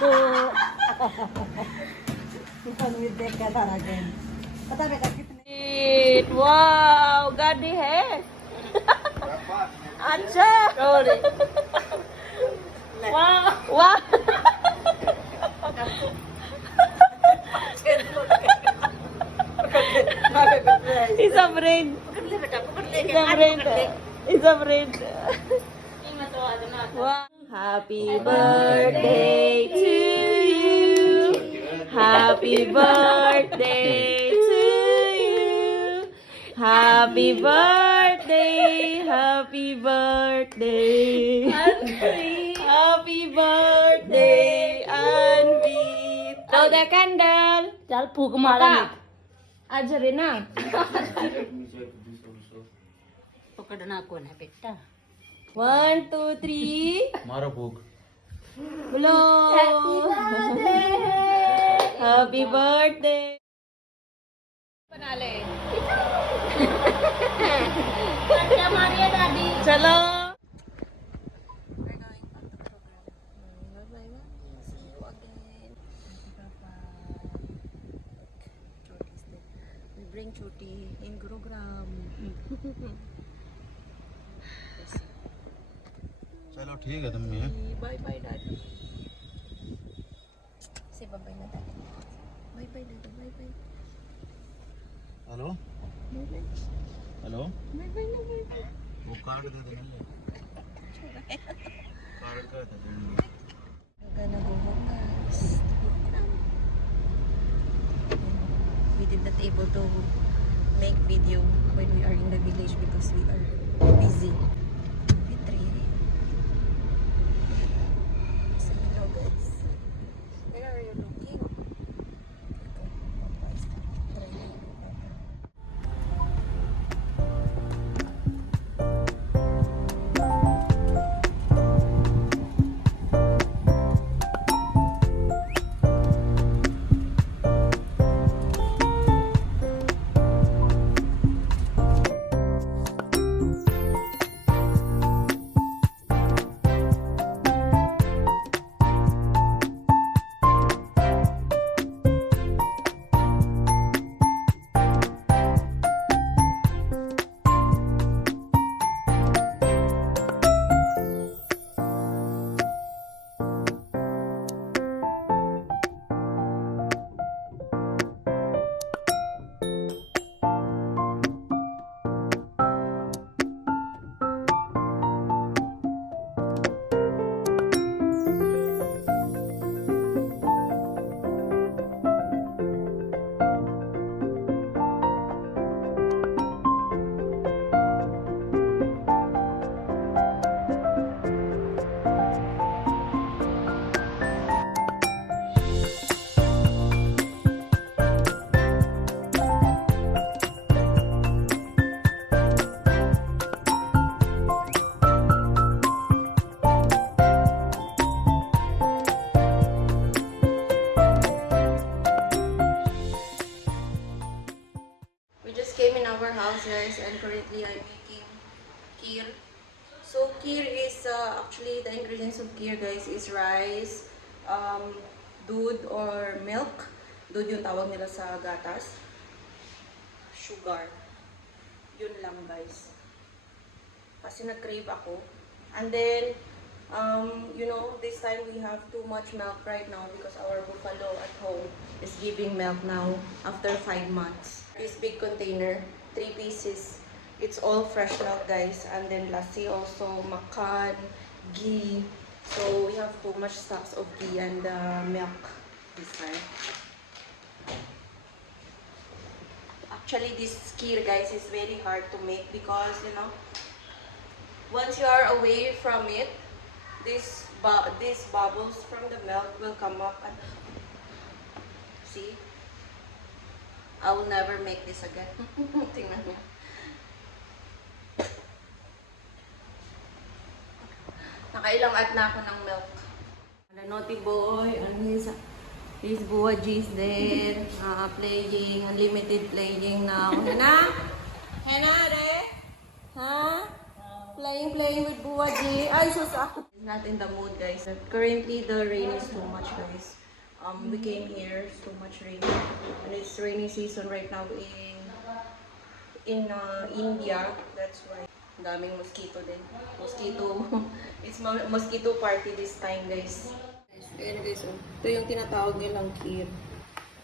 po. Pangmitek ka talaga. Patabi ka kita. Wow, gadi hai. Acha. Sorry. Wow. Wow. Isa brain. Isa brain. Wow. Happy birthday to you. Happy birthday to you. Happy birthday. Happy birthday. Happy birthday, Anvi. Throw the candle. चल फूक मारा आज रे ना पकडना कोण आहे बेटा 1, 2, 3. मारो भूख Hello. Happy birthday. बना ले. क्या मारिए दादी चलो. Bring Chuti in Gurugram. चलो ठीक है तुम ये Bye bye daddy. Say bye bye na daddy. Bye bye daddy. Bye bye. Hello Bye bye. Hello Bye bye na bye bye. वो कार्ड दे देंगे कार्ड का दे देंगे Gonna go bukas. We did not able to make video when we are in the village because we are busy. So hello guys. Where are you looking? Our house guys, and currently I'm making kheer. So kheer is actually the ingredients of kheer guys is rice, dood or milk. Dood yung tawag nila sa gatas. Sugar. Yun lang guys. Kasi nag-crave ako. And then you know, this time we have too much milk right now because our buffalo at home is giving milk now after 5 months. This big container, 3 pieces. It's all fresh milk guys. And then lassi also, makan, ghee. So we have too much stocks of ghee and milk this time. Actually this kheer guys is very hard to make because you know, once you are away from it, these bubbles from the milk will come up and see. I will never make this again. Tingnan niyo. Nakailang at na ako ng milk. The naughty boy and his buwaji is there. Playing, unlimited playing now. Hena? Hena, re? Ha? Playing with Buwaji. Ay, sus ako. Not in the mood, guys. Currently, the rain is too much, guys. We came here, so much rain. And it's rainy season right now in India. That's why. Ang daming mosquito din. Mosquito. It's mosquito party this time, guys. Ayan, guys. Oh. Ito yung tinatawag nilang kheer.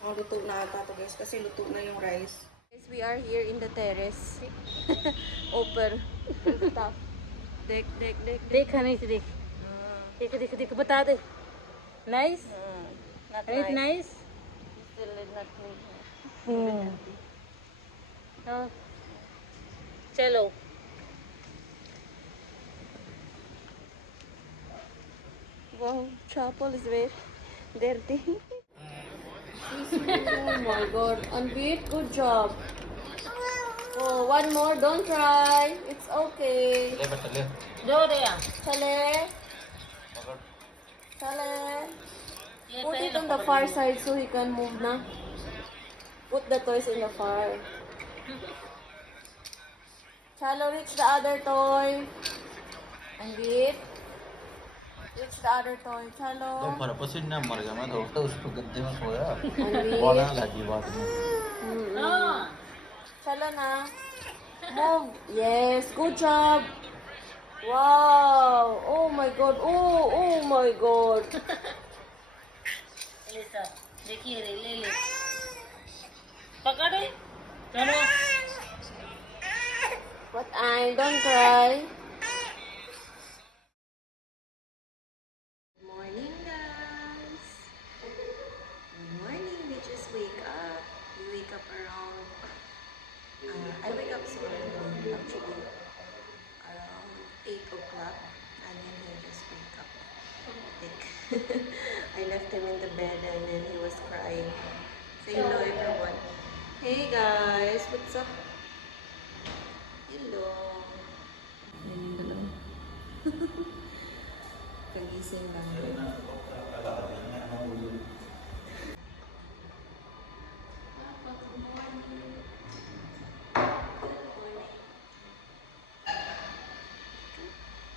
Ang luto na ata to, guys. Kasi luto na yung rice. Guys, we are here in the terrace. Upper. Stuff. Deck. देख हमें से देख देख बता दे nice Not it nice. Nice Still not nice. चलो Wow, chapel is very dirty. Oh my god. Unbeat, good job. Oh, one more. Don't try. It's okay. दो दे Chale. Put it on the far side so he can move na. Put the toys in the far. Chalo, reach the other toy. Unbeat. Reach the other toy. तो Chalo. पर पसीना मर गया मैं तो उठा उसको गद्दे में सोया Unbeat. बोला लगी बात में Chalo na. Move. Yes, good job. Wow. Oh my god. Oh my god. देखिए रे ले ले पकड़े चलो What I don't cry. Good morning, guys. Good morning. We just wake up. We wake up around. I wake up so early, actually around 8 o'clock, and then he just wake up. Like I left him in the bed, and then he was crying. Say hello, everyone. Hey guys, what's up? Hello. Kagising lang.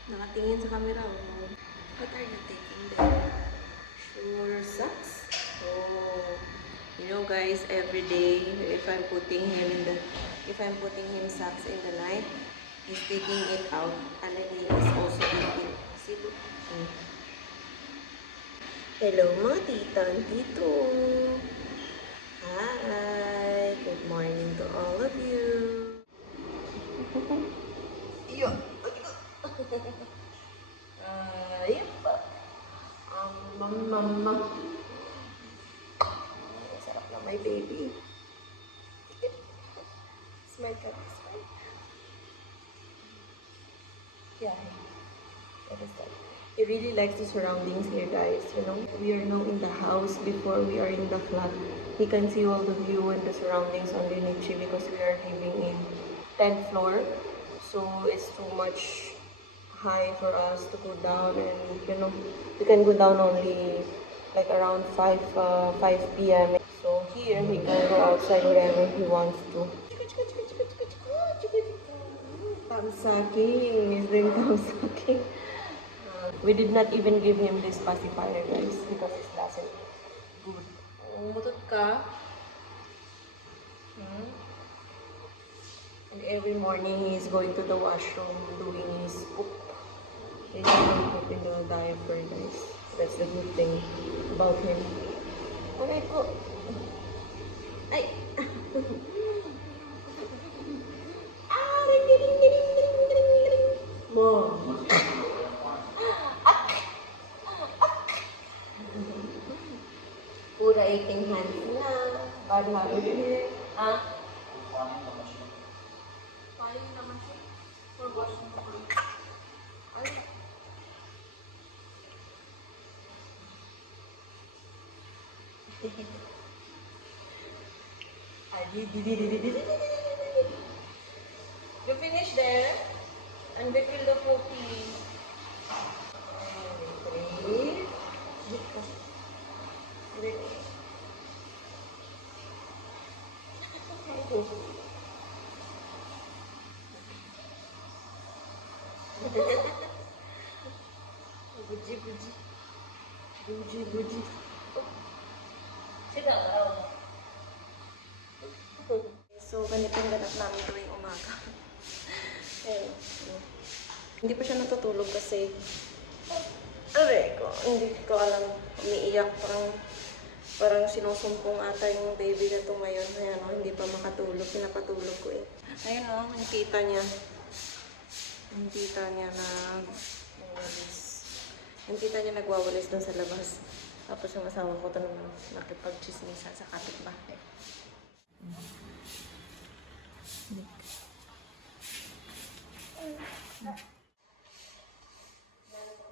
Nakatingin sa camera. Oh. What are you taking there? Sure sucks. Oh. You know guys, every day if I'm putting him socks in the night, he's taking it out and then he is also eating. See, look. Hello mga tita and tito. Hi. Good morning to all of you. Iyo. Ayun pa. Mama. Sarap na my baby. Smile ka. Smile. Yeah. That is that. He really likes the surroundings here, guys. You know, we are now in the house. Before we are in the flat. He can see all the view and the surroundings on Linichi because we are living in 10th floor. So it's too much high for us to go down, and you know, we can go down only like around 5 p.m. So here he can go outside wherever he wants to. Thumb sucking. He's doing thumb sucking. We did not even give him this pacifier, guys, because it doesn't good. Umutot ka. And every morning he is going to the washroom doing his poop. He's doing poop in the diaper, guys. That's the good thing about him. Okay, go. Ay. Ring, ding, ding, ding, ding, ding, ding. Mom. Pura eating hands na. Bad habit here. Ah? Paling naman siya. For washing the hands. Ay. You finish there? And we fill the cookie. Three. Buji, buji. Buji, buji. So, ganito yung ganap namin tuwing umaga. Ayun. Hindi pa siya natutulog kasi aray ko, hindi ko alam, umiiyak, parang sinusumpong ata yung baby na to ngayon. Ayan o, hindi pa makatulog, pinapatulog ko eh. Ayun o, nakita niya nagwawalis doon sa labas. Tapos yung asawa ko ito naman nakipag-chismisa sa kapitbahay.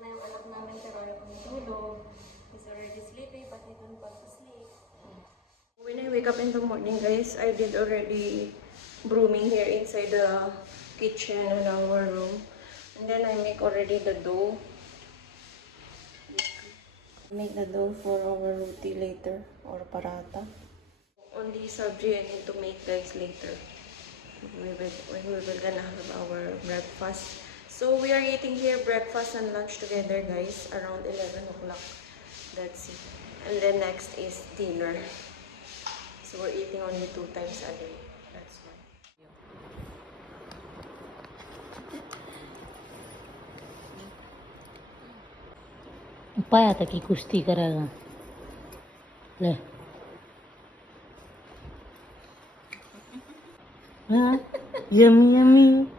Na yung anak namin pero ayaw kong tulog. He's already sleeping but he don't want to sleep. When I wake up in the morning guys, I did already brooming here inside the kitchen and our room. And then I make already the dough. Make the dough for our roti later or parata. Only sabji I need to make guys later. We will gonna have our breakfast. So we are eating here breakfast and lunch together guys around 11 o'clock. That's it. And then next is dinner. So we're eating only 2 times a day. That's why. पाया था कि कुश्ती करेगा ले हाँ yummy yummy